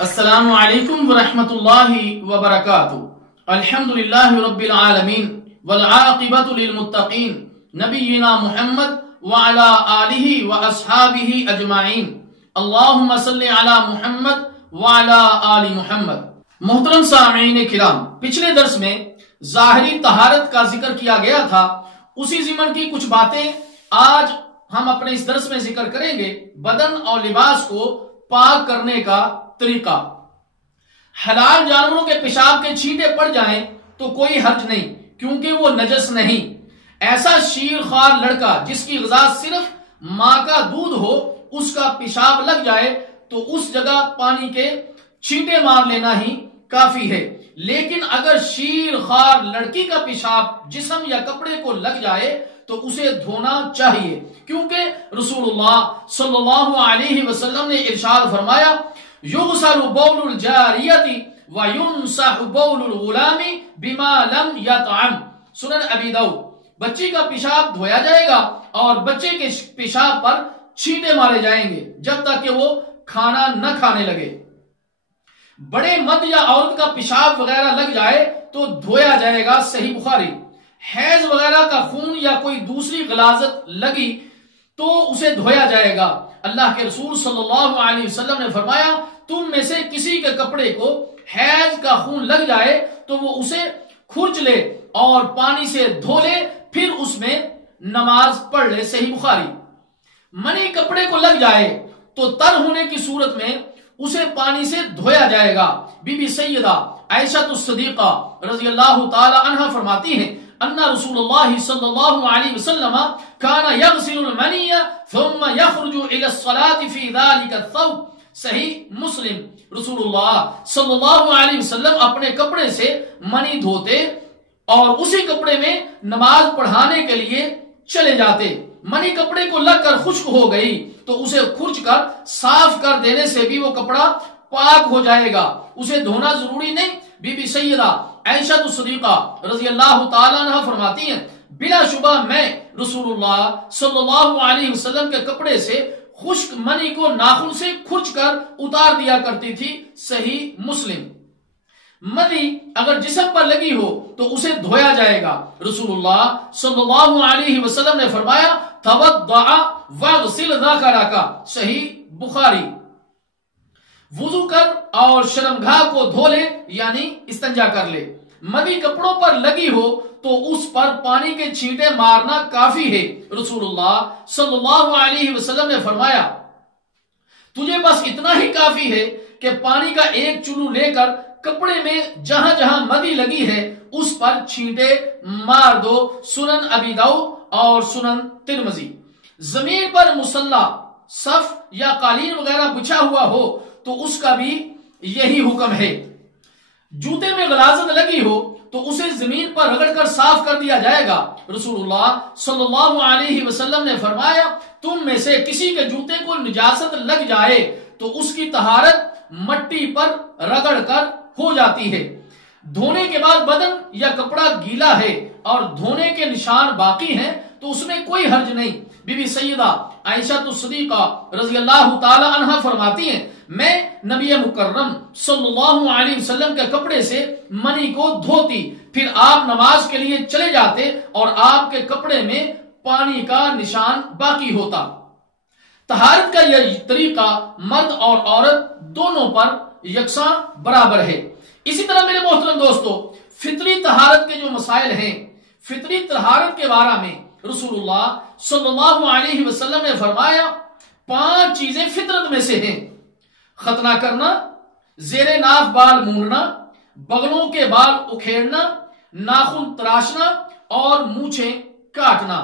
السلام علیکم ورحمۃ اللہ وبرکاتہ۔ الحمدللہ رب العالمین والعاقبۃ للمتقین نبینا محمد وعلی آلہ واصحابہ اجمعین اللہم صلی علی محمد وعلی آل محمد۔ محترم سامعین کرام، پچھلے درس میں ظاہری طہارت کا ذکر کیا گیا تھا، اسی ضمن کی کچھ باتیں آج ہم اپنے اس درس میں ذکر کریں گے۔ بدن اور لباس کو پاک کرنے کا طریقہ۔ حلال جانوروں کے پیشاب کے چھینٹے پڑ جائیں تو کوئی حرج نہیں، کیونکہ وہ نجس نہیں۔ ایسا شیر خوار لڑکا جس کی غذا صرف ماں کا دودھ ہو، اس کا پیشاب لگ جائے تو اس جگہ پانی کے چھینٹے مار لینا ہی کافی ہے۔ لیکن اگر شیر خوار لڑکی کا پیشاب جسم یا کپڑے کو لگ جائے تو اسے دھونا چاہیے، کیونکہ رسول اللہ صلی اللہ علیہ وسلم نے ارشاد فرمایا، یغسل بول الجاریۃ وینصح بول الغلام بما لم یطعم۔ سنن ابی داؤد۔ بچی کا پیشاب دھویا جائے گا اور بچے کے پیشاب پر چھینٹے مارے جائیں گے جب تک کہ وہ کھانا نہ کھانے لگے۔ بڑے مرد یا عورت کا پیشاب وغیرہ لگ جائے تو دھویا جائے گا، صحیح بخاری۔ حیض وغیرہ کا خون یا کوئی دوسری غلاظت لگی تو اسے دھویا جائے گا۔ اللہ کے رسول صلی اللہ علیہ وسلم نے فرمایا، تم میں سے کسی کے کپڑے کو حیض کا خون لگ جائے تو وہ اسے کھرچ لے اور پانی سے دھو لے، پھر اس میں نماز پڑھ لے، صحیح بخاری۔ منی کپڑے کو لگ جائے تو تر ہونے کی صورت میں اسے پانی سے دھویا جائے گا۔ بی بی سیدہ عائشہ الصدیقہ رضی اللہ تعالی عنہ فرماتی ہیں، ان رسول اللہ صلی اللہ علیہ وسلم کان یغسل المنی ثم یخرج الى الصلاة فی ذلک الثوب۔ صحیح مسلم۔ رسول اللہ صلی اللہ علیہ وسلم اپنے کپڑے سے منی دھوتے اور اسی کپڑے میں نماز پڑھانے کے لیے چلے جاتے۔ منی کپڑے کو لگ کر خشک ہو گئی تو اسے کھرچ کر صاف کر دینے سے بھی وہ کپڑا پاک ہو جائے گا، اسے دھونا ضروری نہیں۔ بی بی سیدہ عائشہ الصدیقہ رضی اللہ تعالیٰ عنہ فرماتی ہیں، بلا شبہ میں رسول اللہ صلی اللہ علیہ وسلم کے کپڑے سے خشک منی کو ناخن سے کھرچ کر اتار دیا کرتی تھی، صحیح مسلم۔ منی اگر جسم پر لگی ہو تو اسے دھویا جائے گا۔ رسول اللہ صلی اللہ علیہ وسلم نے فرمایا، توضع واغسل ذکرک، صحیح بخاری۔ وضو کر اور شرمگاہ کو دھو لے، یعنی استنجا کر لے۔ منی کپڑوں پر لگی ہو تو اس پر پانی کے چھینٹے مارنا کافی ہے۔ رسول اللہ صلی اللہ علیہ وسلم نے فرمایا، تجھے بس اتنا ہی کافی ہے کہ پانی کا ایک چلو لے کر کپڑے میں جہاں جہاں مدی لگی ہے اس پر چھینٹے مار دو۔ سنن ابی داؤد اور سنن ترمذی۔ زمین پر مصلی، صف یا قالین وغیرہ بچھا ہوا ہو تو اس کا بھی یہی حکم ہے۔ جوتے میں غلاظت لگی ہو تو اسے زمین پر رگڑ کر صاف کر دیا جائے گا۔ رسول اللہ صلی اللہ علیہ وسلم نے فرمایا، تم میں سے کسی کے جوتے کو نجاست لگ جائے تو اس کی طہارت مٹی پر رگڑ کر ہو جاتی ہے۔ دھونے کے بعد بدن یا کپڑا گیلا ہے اور دھونے کے نشان باقی ہیں تو اس میں کوئی حرج نہیں۔ بی بی سیدہ عائشہ الصدیقہ رضی اللہ تعالی عنہ فرماتی ہیں، میں نبی مکرم صلی اللہ علیہ وسلم کے کپڑے سے منی کو دھوتی، پھر آپ نماز کے لیے چلے جاتے اور آپ کے کپڑے میں پانی کا نشان باقی ہوتا۔ طہارت کا یہ طریقہ مرد اور عورت دونوں پر یکساں برابر ہے۔ اسی طرح میرے محترم دوستو، فطری طہارت کے جو مسائل ہیں، فطری طہارت کے بارے میں رسول اللہ صلی اللہ علیہ وسلم نے فرمایا، 5 چیزیں فطرت میں سے ہیں: ختنہ کرنا، زیر ناف بال مونڈنا، بغلوں کے بال اکھیڑنا، ناخن تراشنا اور مونچھیں کاٹنا۔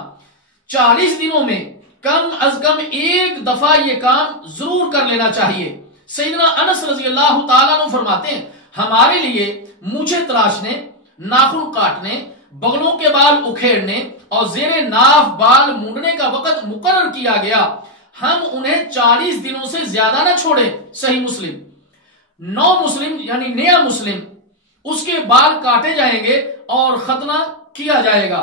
40 دنوں میں کم از کم ایک دفعہ یہ کام ضرور کر لینا چاہیے۔ سیدنا انس رضی اللہ تعالیٰ عنہ فرماتے ہیں، ہمارے لیے مونچھیں تراشنے، ناخن کاٹنے، بغلوں کے بال اکھیڑنے اور زیر ناف بال مونڈنے کا وقت مقرر کیا گیا، ہم انہیں 40 دنوں سے زیادہ نہ چھوڑیں، صحیح مسلم۔ نو مسلم یعنی نیا مسلم، اس کے بال کاٹے جائیں گے اور ختنہ کیا جائے گا۔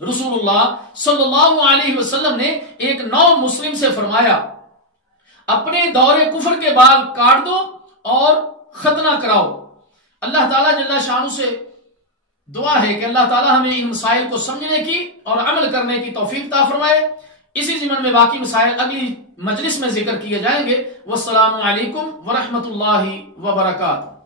رسول اللہ صلی اللہ علیہ وسلم نے ایک نو مسلم سے فرمایا، اپنے دور کفر کے بال کاٹ دو اور ختنہ کراؤ۔ اللہ تعالیٰ جل شانہ سے دعا ہے کہ اللہ تعالیٰ ہمیں ان مسائل کو سمجھنے کی اور عمل کرنے کی توفیق عطا فرمائے۔ اسی ضمن میں باقی مسائل اگلی مجلس میں ذکر کیے جائیں گے۔ والسلام علیکم ورحمۃ اللہ وبرکاتہ۔